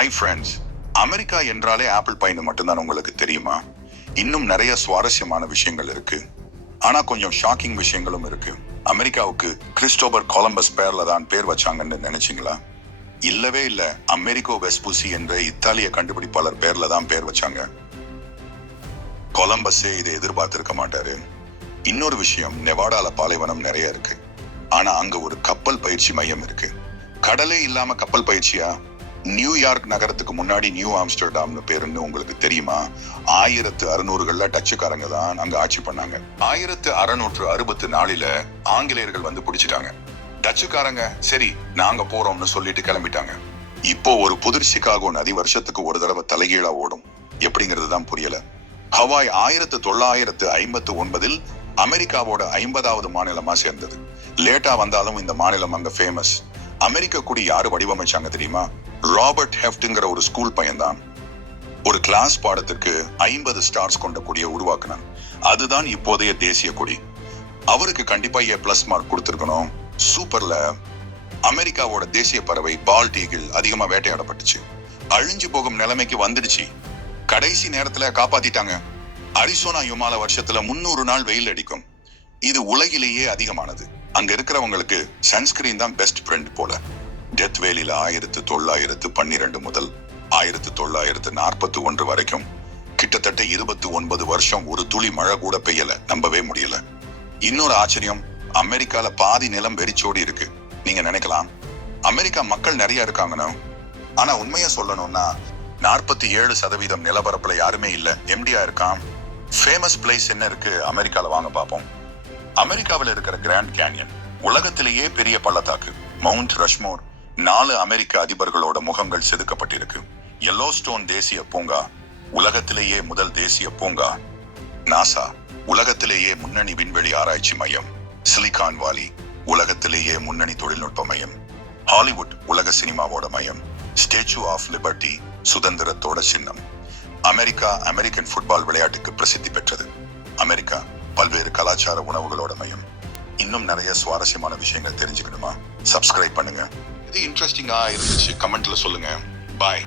Hi friends America என்றாலே apple பைன்னு மட்டும்தான் உங்களுக்கு தெரியுமா? இன்னும் நிறைய சுவாரஸ்யமான விஷயங்கள் இருக்கு. ஆனா கொஞ்சம் ஷாக்கிங் விஷயங்களும் இருக்கு. அமெரிக்காவுக்கு கிறிஸ்டோபர் கொலம்பஸ் பேர்ல தான் பேர் வச்சாங்கன்னு நினைச்சிங்களா? இல்லவே இல்ல. அமெரிக்கோ வெஸ்பூசி என்ற இத்தாலிய கண்டுபிடிப்பாளர் பேர்ல தான் பேர் வச்சாங்க. கொலம்பஸே இதை எதிர்பார்த்திருக்க மாட்டாரு. இன்னொரு விஷயம் நெவாடால பாலைவனம் நிறைய இருக்கு. ஆனா அங்க ஒரு கப்பல் பயிற்சி மையம் இருக்கு. கடலே இல்லாம கப்பல் பயிற்சியா? நியூயார்க் நகரத்துக்கு முன்னாடி நியூ ஆம்ஸ்டர்டாம்னு பேருன்னு உங்களுக்கு தெரியுமா? ஆயிரத்து அறுநூறுகள்ல டச்சுக்காரங்க தான் அங்க ஆட்சி பண்ணாங்க. ஆயிரத்து அறுநூற்று அறுபத்து நாலுல ஆங்கிலேயர்கள் வந்து பிடிச்சிட்டாங்க. டச்சுக்காரங்க சரி நாங்க போறோம்னு சொல்லிட்டு கிளம்பிட்டாங்க. இப்போ ஒரு புதிர் சிகாகோ நதி வருஷத்துக்கு ஒரு தடவை தலைகீழா ஓடும். எப்படிங்கிறது தான் புரியல. ஹவாய் ஆயிரத்து தொள்ளாயிரத்து ஐம்பத்து ஒன்பதில் அமெரிக்காவோட ஐம்பதாவது மாநிலமா சேர்ந்தது. லேட்டா வந்தாலும் இந்த மாநிலம் அங்க ஃபேமஸ் அமெரிக்க குடி யாரு வடிவமைச்சாங்க தெரியுமா? ராபர்ட் ஹெஃப்ட்ங்கிற ஒரு ஸ்கூல் பையன்தான். ஒரு கிளாஸ் பாடத்திற்கு ஐம்பது ஸ்டார்ஸ் கொண்ட கொடியை உருவாக்குனான். அதுதான் இப்போதைய தேசிய கொடி. அவருக்கு கண்டிப்பா ஏ பிளஸ் மார்க் கொடுத்துருக்கணும். சூப்பர்ல அமெரிக்காவோட தேசிய பறவை பால் டீகிள் அதிகமா வேட்டையாடப்பட்டுச்சு. அழிஞ்சு போகும் நிலைமைக்கு வந்துடுச்சு. கடைசி நேரத்துல காப்பாத்திட்டாங்க. அரிசோனா யுமால வருஷத்துல முன்னூறு நாள் வெயில் அடிக்கும். இது உலகிலேயே அதிகமானது. அங்க இருக்கிறவங்களுக்கு சன்ஸ்கிரீன் தான் பெஸ்ட் ஃப்ரெண்ட் போல. டெத் வேலில ஆயிரத்து தொள்ளாயிரத்து பன்னிரண்டு முதல் ஆயிரத்து தொள்ளாயிரத்து நாற்பத்தி ஒன்று வரைக்கும் கிட்டத்தட்ட இருபத்தி ஒன்பது வருஷம் ஒரு துளி மழை கூட பெய்யல. நம்பவே முடியல. இன்னொரு ஆச்சரியம் அமெரிக்கால பாதி நிலம் வெறிச்சோடி இருக்கு. நீங்க நினைக்கலாம். அமெரிக்கா மக்கள் நிறைய இருக்காங்கன்னு ஆனா உண்மையா சொல்லணும்னா நாற்பத்தி ஏழு சதவீதம் நிலப்பரப்புல யாருமே இல்ல. எம்டியா இருக்கான். ஃபேமஸ் பிளேஸ் என்ன இருக்கு? அமெரிக்கால வாங்க பார்ப்போம். அமெரிக்காவில் இருக்கிற கிராண்ட் கேனியன் உலகத்திலேயே பெரிய பள்ளத்தாக்கு மவுண்ட் ரஷ்மோர் நாலு அமெரிக்க அதிபர்களோட முகங்கள் செதுக்கப்பட்டிருக்கு. எல்லோஸ்டோன் தேசிய பூங்கா உலகத்திலேயே முதல் தேசிய பூங்கா. நாசா உலகத்திலேயே முன்னணி விண்வெளி ஆராய்ச்சி மையம். சிலிகான் வாலி உலகத்திலேயே முன்னணி தொழில்நுட்ப மையம். ஹாலிவுட் உலக சினிமாவோட மையம். ஸ்டேச்சு ஆஃப் லிபர்ட்டி சுதந்திரத்தோட சின்னம். அமெரிக்கா அமெரிக்கன் ஃபுட்பால் விளையாட்டுக்கு பிரசித்தி பெற்றது. அமெரிக்கா பல்வேறு கலாச்சார உணவுகளோட மையம். இன்னும் நிறைய சுவாரஸ்யமான விஷயங்கள் தெரிஞ்சுக்கணுமா? சப்ஸ்கிரைப் பண்ணுங்க. இது இன்ட்ரெஸ்டிங்கா இருந்துச்சு. கமெண்ட்ல சொல்லுங்க. பாய்